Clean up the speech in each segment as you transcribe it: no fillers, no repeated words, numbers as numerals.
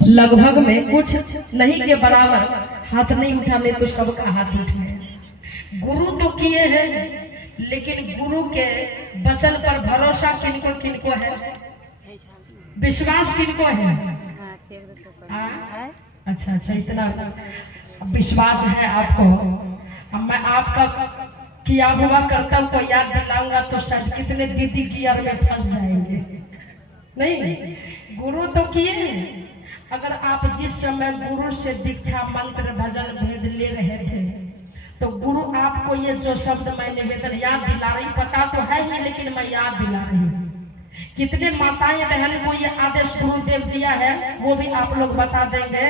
लगभग में कुछ नहीं के बराबर हाथ नहीं उठाने तो सबका हाथ उठे। गुरु तो किए हैं, लेकिन गुरु के वचन पर भरोसा किनको किनको है, विश्वास किनको है? अच्छा अच्छा, इतना विश्वास है आपको। अब मैं आपका किया हुआ कर्तव्य को याद दिलाऊंगा तो शायद कितने दीदी गियर में फंस जाएंगे। नहीं, गुरु तो किए। अगर आप जिस समय गुरु से दीक्षा मंत्र भजन भेद ले रहे थे तो गुरु आपको ये जो शब्द मैं निवेदन याद दिला रही, पता तो है ही लेकिन मैं याद दिला रही हूँ। कितने माताएं बहन को ये आदेश गुरुदेव दिया है वो भी आप लोग बता देंगे।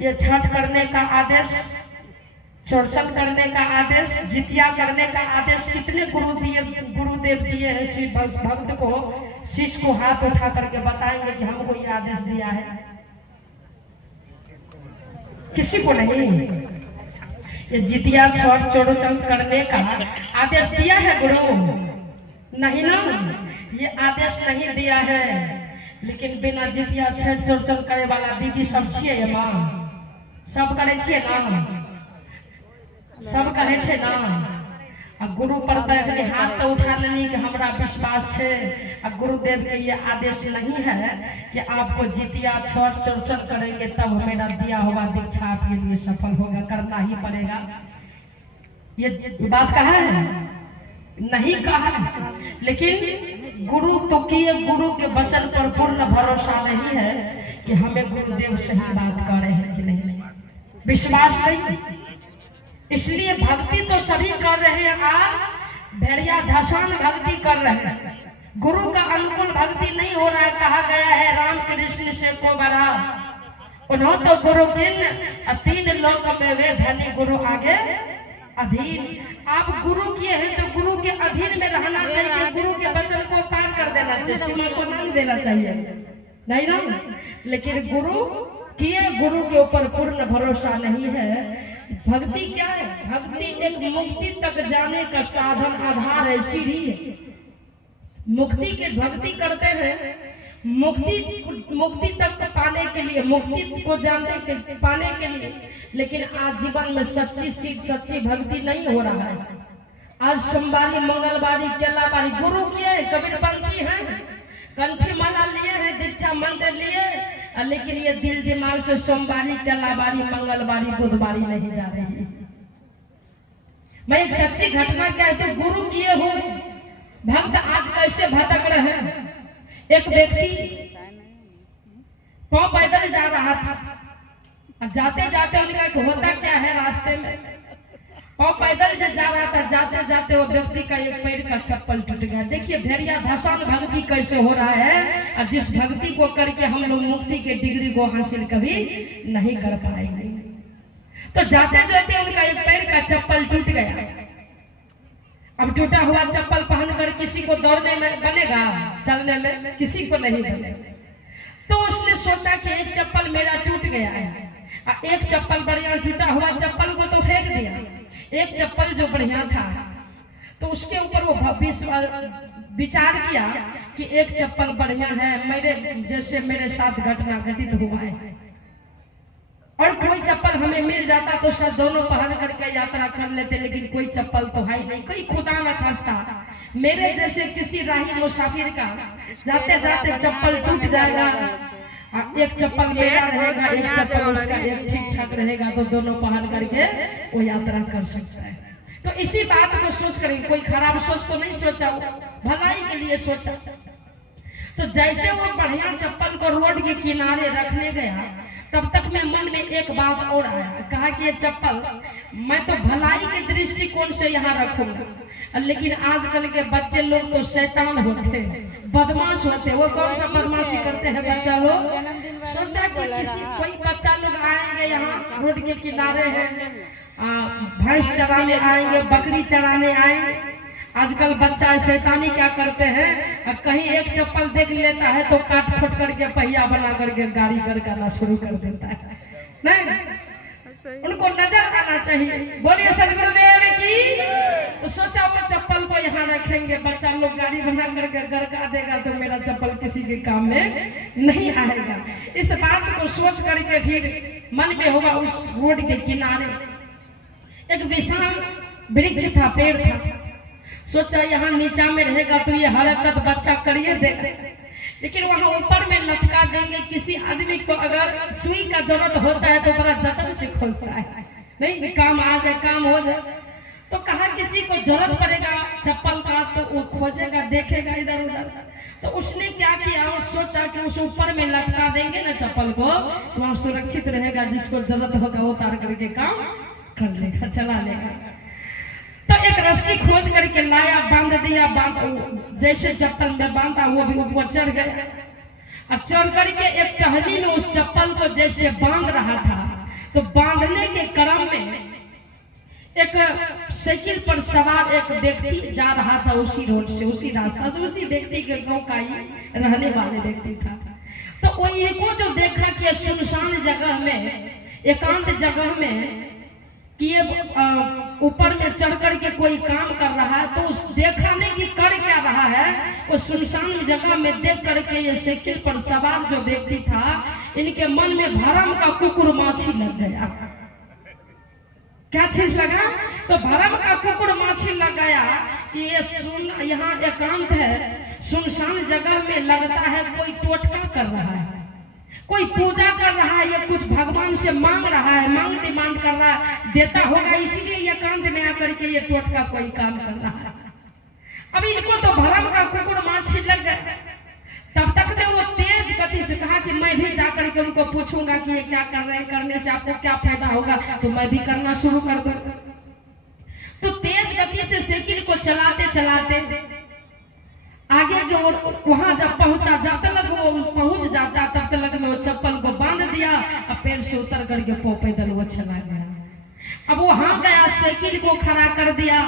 ये छठ करने का आदेश, चौरचन करने का आदेश, जितिया करने का आदेश कितने गुरुदेव दिए हैं। श्री भक्त को, शिष्य को हाथ उठा करके बताएंगे कि हमको ये आदेश दिया है। किसी को नहीं। ये जितिया छठ चौरचन करने का आदेश दिया है गुरु? नहीं ना, ये आदेश नहीं दिया है। लेकिन बिना जितिया छठ चौरचन करे वाला दीदी सब छिए माँ, सब करे छिए ना, सब कहे छे ना। गुरु पर अपने हाथ तो उठा लेनी कि हमरा विश्वास है। गुरुदेव के ये आदेश नहीं है कि आपको जितिया छठ चौरचन करेंगे तब मेरा दिया हुआ दीक्षा आपके लिए सफल होगा, करना ही पड़ेगा। ये बात कहा है? नहीं कहा। लेकिन गुरु तो किए, गुरु के वचन पर पूर्ण भरोसा नहीं है कि हमें गुरुदेव सही बात कर रहे हैं कि नहीं, विश्वास नहीं। इसलिए भक्ति तो सभी कर रहे हैं, आज भेड़िया धसान भक्ति कर रहे हैं, गुरु का अनुकूल भक्ति नहीं हो रहा है। कहा गया है राम कृष्ण से को बड़ा, उन्होंने तो गुरु किन 3 लोक में वे धनी गुरु आगे अधीन। आप गुरु किए हैं तो गुरु के अधीन में रहना चाहिए, गुरु के वचन को पार कर देना चाहिए, सीमा को नहीं देना चाहिए, नहीं ना। लेकिन गुरु किए, गुरु के ऊपर पूर्ण भरोसा नहीं है। भक्ति क्या है? भक्ति एक मुक्ति तक जाने का साधन, आधार है, सीढ़ी है। मुक्ति के भक्ति करते हैं, मुक्ति तक पाने के लिए, मुक्ति को जानने के पाने के लिए। लेकिन आज जीवन में सच्ची सीख, सच्ची भक्ति नहीं हो रहा है। आज सोमवारी, मंगलवारी, केलावारी गुरु किए, कबीरपंथी हैं, कंठी माला लिए हैं, दीक्षा मंत्र लिए, लेकिन ये दिल दिमाग से सोमवारी, केलावारी, मंगलवारी, बुधवारी नहीं जा रही। मैं एक सच्ची घटना क्या है तो गुरु किए हो भक्त आज कैसे भटक रहे हैं। एक व्यक्ति पांव पैदल जा रहा था, जाते जाते उनका होता क्या है, रास्ते में पांव पैदल जा रहा था, जाते जाते वो व्यक्ति का एक पैर का चप्पल टूट गया। देखिए भेड़िया धसान भक्ति कैसे हो रहा है। जिस भक्ति को करके हम लोग मुक्ति के डिग्री को हासिल कभी नहीं कर पाएंगे। तो जाते जाते उनका एक पैर का चप्पल टूट गया। अब टूटा हुआ चप्पल पहनकर किसी को दौड़ने में बनेगा, चलने में किसी को नहीं बनेगा। तो उसने सोचा कि एक चप्पल मेरा टूट गया है, एक चप्पल बढ़िया, टूटा हुआ चप्पल को तो फेंक दिया, एक चप्पल जो बढ़िया था तो उसके ऊपर वो विचार किया कि एक चप्पल बढ़िया है, मेरे जैसे मेरे साथ घटना घटित हुआ है, और कोई चप्पल हमें मिल जाता तो शायद दोनों पहन करके यात्रा कर लेते। लेकिन कोई चप्पल तो है नहीं, कोई खुदा न खास्ता मेरे जैसे किसी राही मुसाफिर का जाते जाते चप्पल टूट जाएगा, एक चप्पल मेरा रहेगा, एक चप्पल उसका, एक ठीक ठाक रहेगा, तो दोनों पहन करके वो यात्रा कर सकता है। तो इसी बात को सोच कर, कोई खराब सोच तो नहीं सोचा, भलाई के लिए सोचा। तो जैसे वो बढ़िया चप्पल को रोड के किनारे रखने गया, तब तक में मन में एक बात और आया। कहा कि ये चप्पल मैं तो भलाई के दृष्टिकोण से यहाँ रखूंगा, लेकिन आजकल के बच्चे लोग तो शैतान होते हैं, बदमाश होते हैं। वो कौन सा बदमाशी करते हैं बच्चा लोग? सोचा कि कोई बच्चा लोग आएंगे यहाँ रोड के किनारे है, भैंस चराने आएंगे, बकरी चराने आएंगे। आजकल बच्चा शैतानी क्या करते हैं, कहीं एक चप्पल देख लेता है तो काट फुट करके पहिया बना करके गाड़ी करना शुरू कर देता है। नहीं, उनको नजर आना चाहिए। बोलिए सदगुरुदेव की। तो सोचा वो चप्पल को यहाँ रखेंगे, बच्चा लोग गाड़ी बना करके गड़का देगा तो मेरा चप्पल किसी के काम में नहीं आएगा। इस बात को सोच करके फिर मन में हुआ उस रोड के किनारे एक विशाल वृक्ष था, पेड़ था। सोचा यहाँ नीचा में रहेगा तो ये हरकत बच्चा करिए देगा, लेकिन वहाँ ऊपर में लटका देंगे। किसी आदमी को अगर सुई का जरूरत होता है तो बड़ा जतन से खोजता है, नहीं काम आ जाए, काम हो जाए। तो कहा किसी को जरूरत पड़ेगा चप्पल का तो वो खोजेगा, देखेगा इधर उधर। तो उसने क्या किया, वो सोचा कि उस ऊपर में लटका देंगे ना चप्पल को तो वहाँ सुरक्षित रहेगा, जिसको जरूरत होगा वो उतार करके काम कर लेगा, चला लेगा। तो एक रस्सी खोज करके लाया, बांध दिया, जैसे चप्पल में बांधा वो भी ऊपर चढ़ गया। और चढ़ करके एक टहनी में उस चप्पल को जैसे बांध रहा था, तो बांधने के क्रम में एक साइकिल पर सवार एक व्यक्ति जा रहा था, उसी रोड से, उसी रास्ता से, उसी व्यक्ति के गांव का ही रहने वाले व्यक्ति था। तो वो इनको जो देखा कि सुनसान जगह में, एकांत जगह में कि ये ऊपर में चढ़ करके कोई काम कर रहा है, तो उस देखा नहीं कि कर क्या रहा है। वो सुनसान जगह में देख करके ये साइकिल पर सवार जो व्यक्ति था, इनके मन में भरम का कुकुर माछी लग गया। क्या चीज लगा? तो भरम का कुकुर माछी लग गया कि ये यहाँ एकांत है, सुनसान जगह में लगता है कोई टोटका कर रहा है, कोई पूजा कर रहा है, ये कुछ भगवान से मांग रहा है, मांग डिमांड कर रहा है, देता होगा, इसीलिए ये एकांत में आकर के ये टोटका कोई काम कर रहा है। अब इनको तो भरम का कुकुर माछी लग गया। तब तक में वो तेज गति से कहा कि मैं भी जाकर के उनको पूछूंगा कि ये क्या कर रहे हैं, करने से आपको क्या फायदा होगा, तो मैं भी करना शुरू कर दूं। तो तेज गति से साइकिल को चलाते चलाते आगे के वहां जब पहुंचा, जब तक वो पहुंच जाता तब तक में वो चप्पल को बांध दिया और पैर से उतर करके पैदल वो चला गया। अब वहां गया, साइकिल को खड़ा कर दिया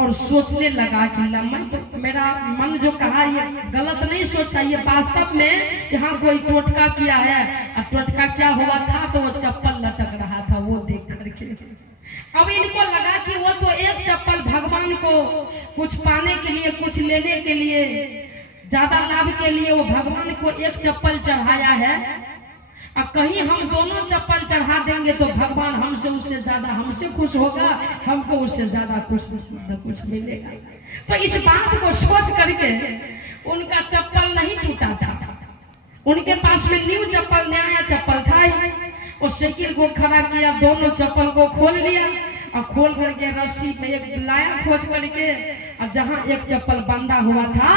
और सोचने लगा कि मैं तो, मेरा मन जो कहा ये गलत नहीं सोचा, ये वास्तव में यहाँ कोई टोटका किया है। और टोटका क्या हुआ था, तो वो चप्पल लटक रहा था, वो देख करके अब इनको लगा कि वो तो एक चप्पल भगवान को कुछ पाने के लिए, कुछ लेने के लिए, ज्यादा लाभ के लिए वो भगवान को एक चप्पल चढ़ाया है। और कहीं हम दोनों चप्पल चढ़ा देंगे तो भगवान हमसे, उससे ज्यादा हमसे खुश होगा, हमको उससे ज्यादा कुछ मिलेगा। तो इस बात को सोच करके उनका चप्पल नहीं टूटा था, उनके पास में न्यू चप्पल, नया चप्पल था ही। और साइकिल को खड़ा किया, दोनों चप्पल को खोल लिया और खोल करके रस्सी में एक लाया खोज करके, और जहाँ एक चप्पल बंधा हुआ था,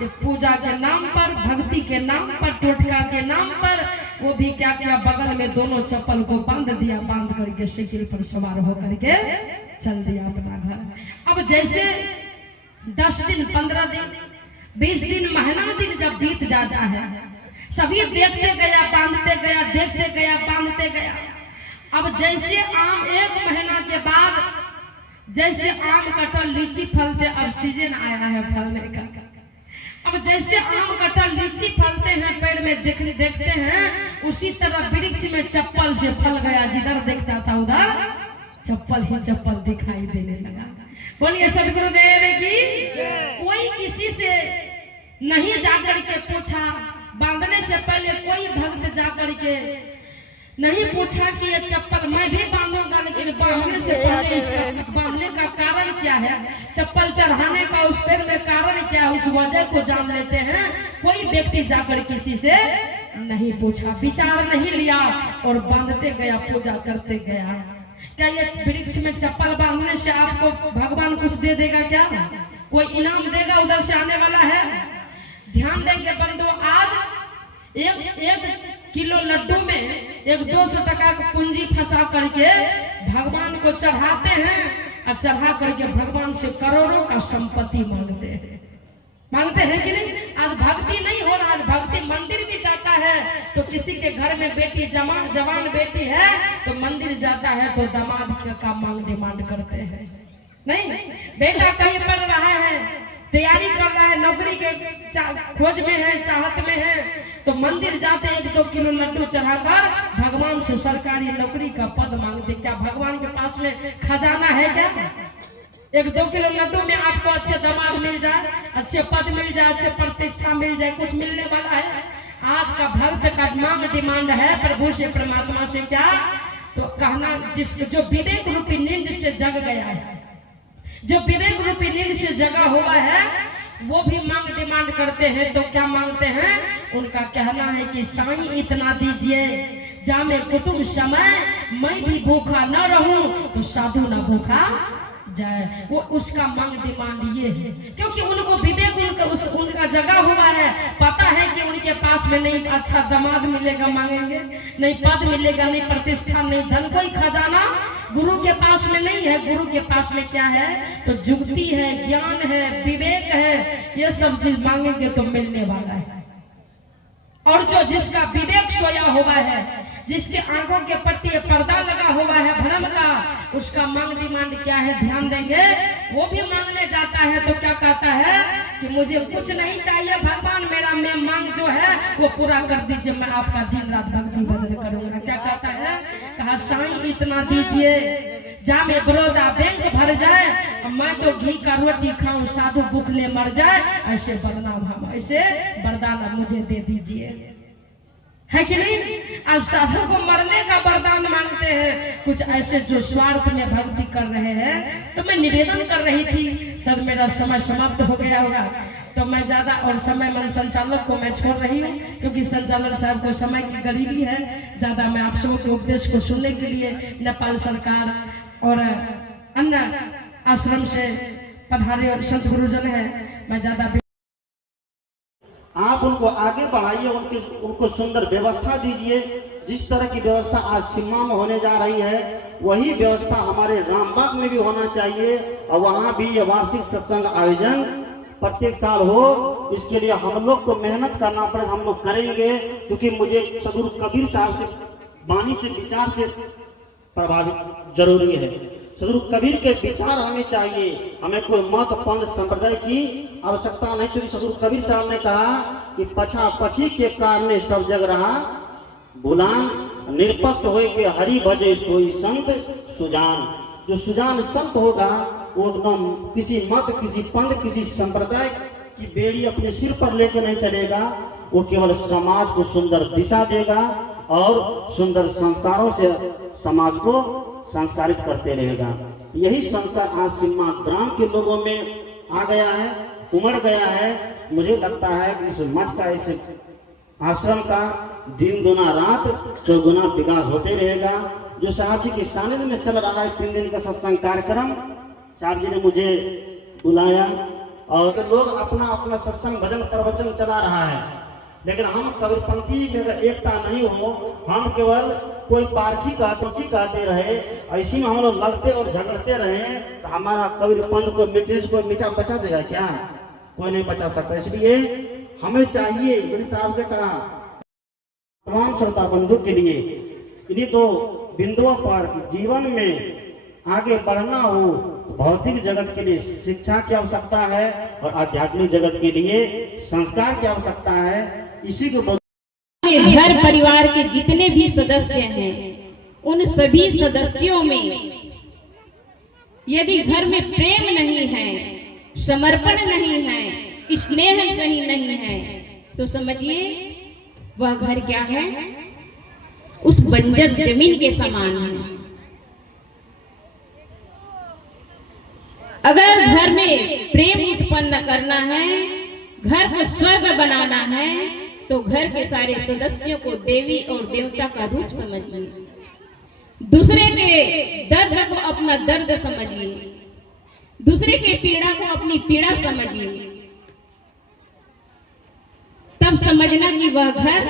ये पूजा के नाम पर, भक्ति के नाम पर, टोटका के नाम पर, वो भी क्या किया, बगल में दोनों चप्पल को बांध दिया, बांध करके साइकिल पर सवार होकर के चल दिया अपना घर। अब जैसे 10 दिन, 15 दिन, 20 दिन, महीना दिन जब बीत जाता है, सभी देखते गया, बांधते गया, देखते गया, बांधते गया। अब जैसे आम 1 महीना के बाद जैसे आम कटहल, लीची फलते, अब सीजन आया है फलने का। अब जैसे आम कटहल, लीची फलते हैं, पेड़ में देखते हैं, उसी तरह वृक्ष में चप्पल से फल गया। जिधर देखता था उधर चप्पल ही चप्पल दिखाई देने लगा। बोलिए सदगुरुदेव की। कोई किसी से नहीं जाकर के पूछा, बांधने से पहले कोई भक्त जाकर के नहीं पूछा कि ये चप्पल मैं भी बांधूंगा, लेकिन बांधने से पहले इस बांधने का कारण क्या है, चप्पल चढ़ाने का उस पेड़ में कारण क्या है, उस वजह को जान लेते हैं। कोई व्यक्ति जाकर किसी से नहीं पूछा, विचार नहीं लिया और बांधते गया, पूजा करते गया। क्या ये वृक्ष में चप्पल बांधने से आपको भगवान कुछ दे देगा? क्या कोई इनाम देगा उधर से आने वाला है? ध्यान देंगे बंधु, आज एक किलो लड्डू में 100-200 टका की पूंजी फंसा करके भगवान को चढ़ाते हैं, और चढ़ा करके भगवान से करोड़ों का संपत्ति मांगते हैं कि नहीं? आज भक्ति नहीं हो रहा, आज भक्ति मंदिर भी जाता है तो किसी के घर में बेटी जवान बेटी है तो मंदिर जाता है तो दामाद का मांग डिमांड करते हैं। नहीं, बेटा कहीं पढ़ रहा है, तैयारी कर रहा है, नौकरी के खोज में है, चाहत में है, तो मंदिर जाते 1-2 किलो लड्डू चढ़ाकर भगवान से सरकारी नौकरी का पद मांगते। क्या भगवान के पास में खजाना है क्या? 1-2 किलो लड्डू में आपको अच्छे दामाद मिल जाए, अच्छे पद मिल जाए, अच्छे प्रतिष्ठा मिल जाए, कुछ मिलने वाला है? आज का भक्त का मांग डिमांड है प्रभु से, परमात्मा से क्या, तो कहना जो विवेक रूपी नींद से जग गया है, जो विवेक रूपी नींद से जगा हुआ है, वो भी मांग डिमांड करते हैं। तो क्या मांगते हैं? उनका कहना है कि साईं इतना दीजिए, जामे कुटुंब समय मैं भी भूखा न रहूं तो साधु न भूखा जाए। वो उसका मांग डिमांड ये है, क्योंकि उनको विवेक उनका जगा हुआ है। पता है कि उनके पास में नहीं अच्छा दामाद मिलेगा, मांगेंगे नहीं पद मिलेगा, नहीं प्रतिष्ठा, नहीं धन, कोई खजाना गुरु के पास में नहीं है। गुरु के पास में क्या है? तो जुक्ति है, ज्ञान है, विवेक है। ये सब चीज मांगेंगे तो मिलने वाला है। और जो जिसका विवेक सोया हुआ है, जिसके आंखों के पट्टी पर्दा लगा हुआ है भ्रम का, उसका मांग डिमांड क्या है? ध्यान देंगे, वो भी मांगने जाता है तो क्या कहता है कि मुझे कुछ नहीं चाहिए भगवान, मेरा मैं मांग जो है वो पूरा कर दीजिए, मैं आपका दिन रात भक्ति भजन करूंगा। क्या कहता है? कहा साईं इतना दीजिए, जा में बड़ौदा बैंक भर जाए, मैं तो घी का रोटी खाऊं, साधु भूखले मर जाए, ऐसे वरदान मुझे दे दीजिए, है कि नहीं? आज साधु को मरने का वरदान मांगते हैं कुछ ऐसे जो स्वार्थ में भक्ति कर रहे हैं। तो मैं निवेदन कर रही थी, सर मेरा समय समाप्त हो गया होगा, तो मैं ज्यादा और समय मन संचालक को मैं छोड़ रही हूँ, क्योंकि संचालक साहब को समय की गरीबी है। ज्यादा मैं आप सबों के उपदेश को सुनने के लिए नेपाल सरकार और अन्य आश्रम से पधारे संत गुरुजन है, मैं ज्यादा आप उनको आगे बढ़ाइए, उनको सुंदर व्यवस्था दीजिए। जिस तरह की व्यवस्था आज सिम्मा में होने जा रही है, वही व्यवस्था हमारे रामबाग में भी होना चाहिए, और वहाँ भी ये वार्षिक सत्संग आयोजन प्रत्येक साल हो। इसके लिए हम लोग को मेहनत करना पड़ेगा, हम लोग करेंगे, क्योंकि मुझे सदगुरु कबीर साहब से वाणी से विचार से प्रभावित जरूरी है। सदगुरु कबीर के विचार हमें चाहिए, हमें कोई मत पंथ संप्रदाय की आवश्यकता नहीं। क्योंकि सदगुरु कबीर साहब ने कहा कि पछा पछी के कारण सब जग रहा भुलान, निरपक्ष हो के हरि भजे सोई संत सुजान। जो सुजान संत होगा वो एकदम किसी मत, किसी पंथ, किसी संप्रदाय की बेड़ी अपने सिर पर लेकर नहीं चलेगा, वो केवल समाज को सुंदर दिशा देगा और सुंदर संस्कारों से समाज को संस्कारित करते रहेगा। यही संस्कार आज सिम्मा ग्राम के लोगों में आ गया है, उमड़ गया है। मुझे लगता है कि इस मठ का, इस आश्रम का दिन दुना रात चौगुना विकास होते रहेगा। जो साहब जी के सानिध्य में चल रहा है 3 दिन का सत्संग कार्यक्रम, साहब जी ने मुझे बुलाया और लोग अपना अपना सत्संग भजन प्रवचन चला रहा है, लेकिन हम कबीरपंथी में अगर एकता नहीं हो, हम केवल कोई पारखी कहते रहे, ऐसी में हम लोग लड़ते और झगड़ते रहे, तो हमारा कबीरपंथ को मिटा बचा देगा क्या? कोई नहीं बचा सकता। इसलिए हमें चाहिए, मेरे साहब से कहा तमाम श्रोता बंधु के लिए, यदि तो बिंदुओं पर जीवन में आगे बढ़ना हो, भौतिक जगत के लिए शिक्षा की आवश्यकता है और आध्यात्मिक जगत के लिए संस्कार की आवश्यकता है। इसी को घर परिवार के जितने भी सदस्य हैं, उन सभी सदस्यों में यदि घर में प्रेम नहीं है, समर्पण नहीं है, स्नेह सही नहीं है, तो समझिए वह घर क्या है? उस बंजर जमीन के समान है। अगर घर में प्रेम उत्पन्न करना है, घर को स्वर्ग बनाना है, तो घर के सारे सदस्यों को देवी और देवता का रूप समझिए। दूसरे के दर्द को अपना दर्द समझिए, दूसरे के पीड़ा को अपनी पीड़ा समझिए, तब समझना कि वह घर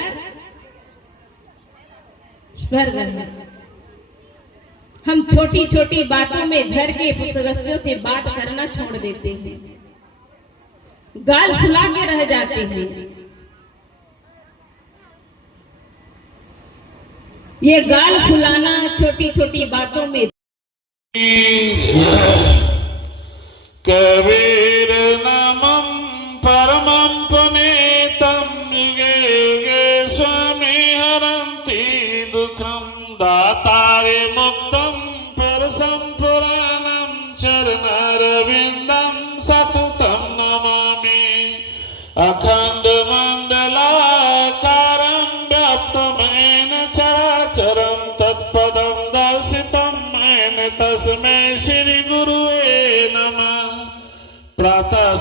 स्वर्ग है। हम छोटी छोटी बातों में घर के सदस्यों से बात करना छोड़ देते हैं, गाल फुला के रह जाते हैं। ये गाल फुलाना छोटी छोटी बातों में। कबीर नामं परमं पुनीतं युगे युगे स्वामी हरन्ति दुःखं दातारे मुक्तं परसं पुराणं चरणरविन्दं सततं नमामि। अखंड मंडलाकार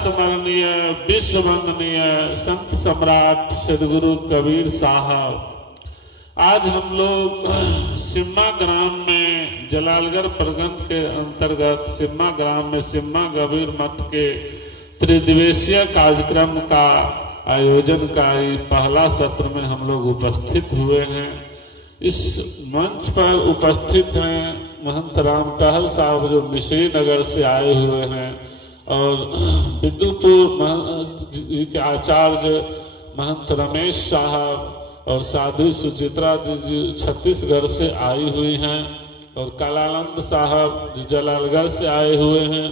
स्मरणीय विश्व वंदनीय संत सम्राट सदगुरु कबीर साहब, आज हम लोग सिम्मा ग्राम में जलालगढ़ प्रखंड के अंतर्गत सिम्मा ग्राम में सिम्मा कबीर मठ के त्रिदिवसीय कार्यक्रम का आयोजन का पहला सत्र में हम लोग उपस्थित हुए हैं। इस मंच पर उपस्थित हैं महंत राम टहल साहब जो मिश्री नगर से आए हुए हैं, और विद्युपुर के आचार्य महंत रमेश साहब और साधु सुचित्रा जी छत्तीसगढ़ से आई हुई हैं, और कलानंद साहब जलालगढ़ से आए हुए हैं,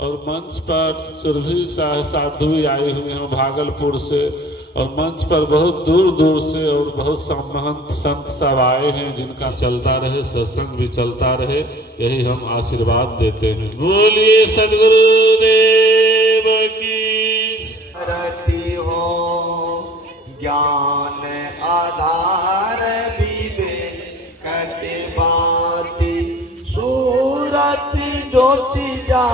और मंच पर सुरभि साधु आई हुई हैं भागलपुर से, और मंच पर बहुत दूर दूर से और बहुत महंत संत सब आए हैं, जिनका चलता रहे, सत्संग भी चलता रहे, यही हम आशीर्वाद देते हैं। बोलिए सदगुरु देव की रति हो ज्ञान आधार विवेक के बाती सूरत ज्योति जा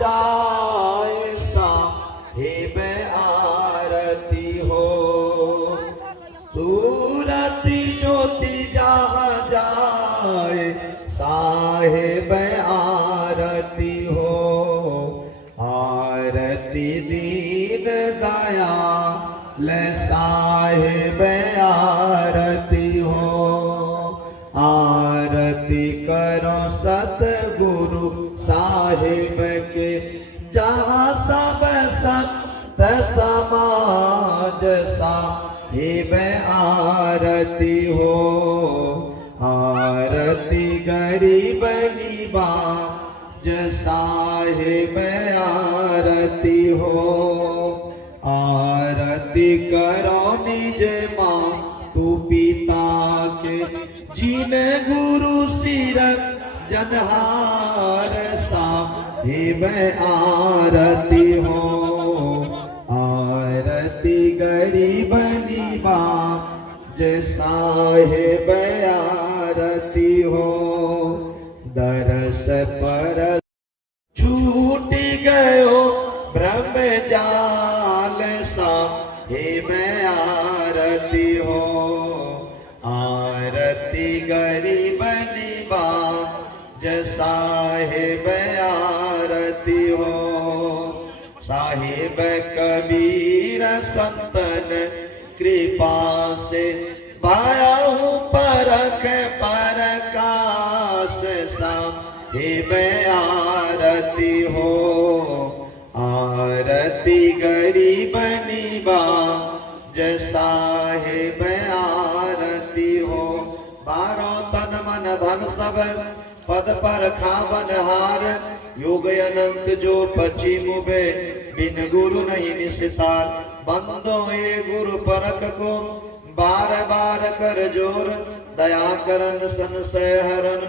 जाए साहिब आरती हो, सूरत ज्योति जा जाए साहिब आरती हो, आरती दीन दयाल साहिब आरती हो, आरती करो सतगुरु साहिब के जहाँ सब संत समाज साहिब आरती हो, आरती गरीब निवाज साहिब आरती हो, आरती करो निज माँ तू पिता के जिन गुरु सिर जनहार साहिब आरती हो, आरती गरीब निवाज साहिब आरती हो, दरस पर छूट गयो ब्रह्म जाल साहिब आरती हो, आरती गरीब निवाज साहिब आरती हो, साहिब कबीर संतन कृपा से भाया हूँ परख परकाश साहिब आरती हो, आरती गरीब निवाज साहिब आरती हो, बारो तन मन धन सब पद पर खावन हार, योग अनंत जो पची मुबे बिन गुरु नहीं निस्तार, बंदो ये गुरु परख को बार बार कर जोर, दया करन संशय हरन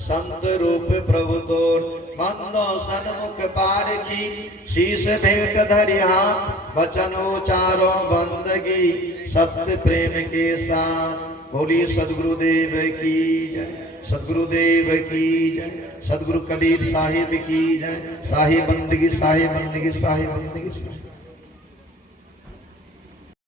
संत रूप प्रभु तोर, बंदो सन्मुख पारखी शीश भेंट धरि हाथ, वचनोचारो बंदगी सत्य प्रेम के साथ। बोलिए सदगुरुदेव की जय, सदगुरुदेव की जय, सदगुरु कबीर साहिब की जय। साहिब बंदगी, साहिब बंदगी, साहिब बंदगी।